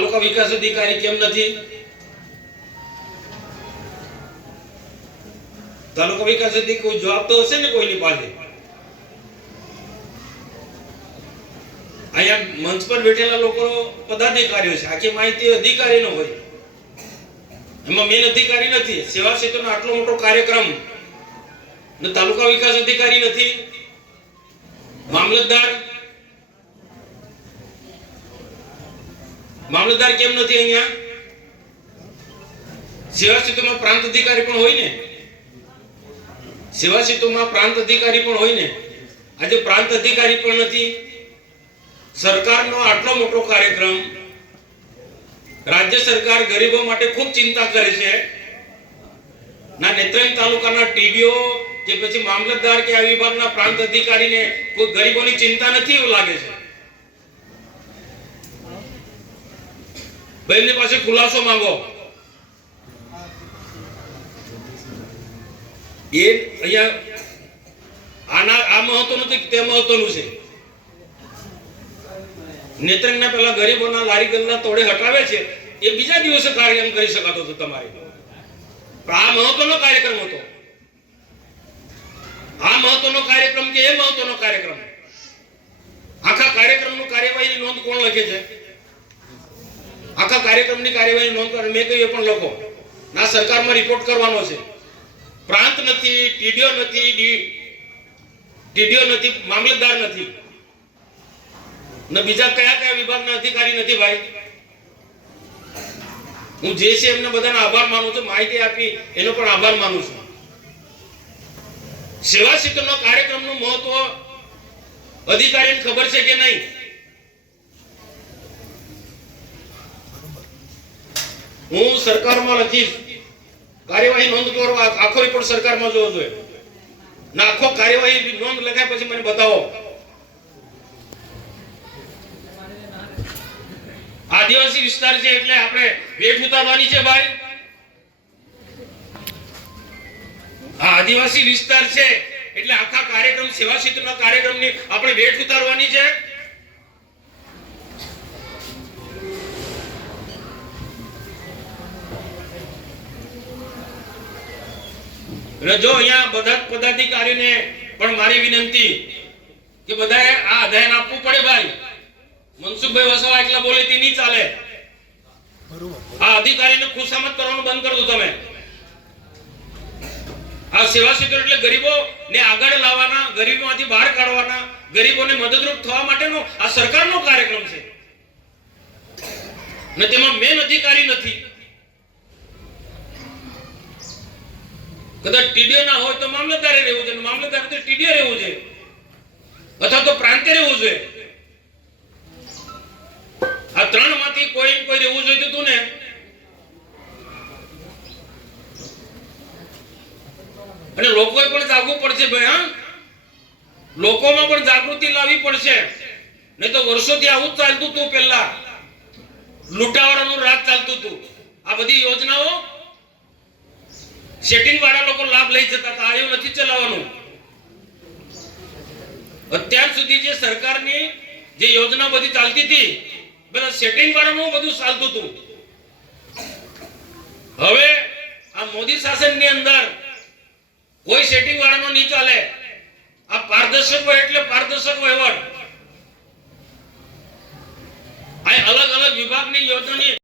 તાલુકા વિકાસ અધિકારી કેમ નથી? તાલુકા વિકાસ અધિકારી કોઈ જવાબ તો હશે ને કોઈની પાસે? અહીંયા મંચ પર બેઠેલા લોકો પદાધિકારીઓ છે. આખી માહિતી અધિકારીનો હોય. એમાં મેન અધિકારી નથી. સેવા ક્ષેત્રનો આટલો મોટો કાર્યક્રમ. ને તાલુકા વિકાસ અધિકારી નથી. મામલતદાર મામલતદાર કેમ નથી અહીંયા? સેવા ક્ષેત્રમાં પ્રાંત અધિકારી પણ હોય ને? સેવા ક્ષેત્રમાં પ્રાંત અધિકારી પણ હોય ને? આજે પ્રાંત અધિકારી પણ નથી. સરકારનો આટલો મોટો કાર્યક્રમ રાજ્ય સરકાર ગરીબો માટે ખૂબ ચિંતા કરે છે. ના, નેત્રંગ તાલુકાના ટીડીઓ કે પછી મામલતદાર કે આ વિભાગના પ્રાંત અધિકારીને કોઈ ગરીબોની ચિંતા નથી એવું લાગે છે? ભાઈ પાસે ખુલાસો માંગો. એ અહીંયા આના આ મહત્વ નથી તે મહત્વનું છે. નેત્રંગના પેલા ગરીબોના લારી તોડે હટાવે છે, એ બીજા દિવસે કાર્યક્રમ કરી શકાતો હતો તમારે. આ મહત્વનો કાર્યક્રમ હતો. આ મહત્વનો કાર્યક્રમ કે એ મહત્વનો કાર્યક્રમ? આખા કાર્યક્રમનું કાર્યવાહીની નોંધ કોણ લખે છે? આખા કાર્યક્રમની કાર્યવાહી નોંધ કરે. મેં કહ્યું, એ પણ લખો. ના, સરકારમાં રિપોર્ટ કરવાનો છે. પ્રાંત નથી, ટીડીઓ નથી ટીડીઓ નથી, મામલતદાર નથી. ને બીજા કયા કયા વિભાગના અધિકારી નથી, ભાઈ? હું જે છે એમને બધાનો આભાર માનું છું, માહિતી આપી, એનો પણ આભાર માનું છું. સેવા ક્ષેત્રનો કાર્યક્રમનું મહત્વ અધિકારીને ખબર છે કે નહીં? હું સરકારમાં લખીશ કાર્યવાહી નોંધ કરવા આખો રિપોર્ટ સરકારમાં જોવો જોઈએ. ના કાર્યવાહી નોંધ લખાય પછી મને બતાવો. આદિવાસી વિસ્તાર છે એટલે આપણે વેઠ ઉતારવાની છે ભાઈ. આ આદિવાસી વિસ્તાર છે એટલે આખા કાર્યક્રમ, સેવા ક્ષેત્રના કાર્યક્રમની આપણે વેઠ ઉતારવાની છે. અને જો અહીંયા બધા પદાધિકારીને પણ મારી વિનંતી કે બધાએ આ અધ્યયન આપવું પડે ભાઈ. મનસુખભાઈ વસાવા એકલા બોલે તે, નહીં ચાલે. આ અધિકારીને ખુશામત કરવાનું બંધ કરી તમે. આ સેવા ક્ષેત્ર એટલે ગરીબો ને આગળ લાવવાના, ગરીબોમાંથી બહાર કાઢવાના, ગરીબોને મદદરૂપ થવા માટેનો આ સરકારનો કાર્યક્રમ છે. ને તેમાં મેન અધિકારી નથી. કદાચ ટીડીઓ ના હોય તો મામલતદારે રહેવું છે મામલતદાર તો ટીડીઓ રહેવું છે. અથવા તો પ્રાંતે રહેવું છે. આ ત્રણમાંથી કોઈ કોઈ રહેવું જોઈતું તું ને? અને લોકોએ પણ જાગવું પડશે ભાઈ, હા? લોકોમાં પણ જાગૃતિ લાવવી પડશે. નહીં તો વર્ષોથી આવું ચાલતું હતું પહેલા. લૂંટાવાળાનું રાજ ચાલતું હતું. આ બધી યોજનાઓ સેટિંગ વાળા લોકો લાભ લઈ જતા હતા. એવું નથી ચલાવવાનું. અત્યાર સુધી જે સરકારની જે યોજના બધી ચાલતી હતી બધા સેટિંગ વાળાનું બધું ચાલતું હતું. હવે આ મોદી શાસનની અંદર કોઈ સેટિંગ વાળાનો નહીં ચાલે. આ પારદર્શક હોય એટલે પારદર્શક વહીવટ. આ અલગ અલગ વિભાગની યોજનાની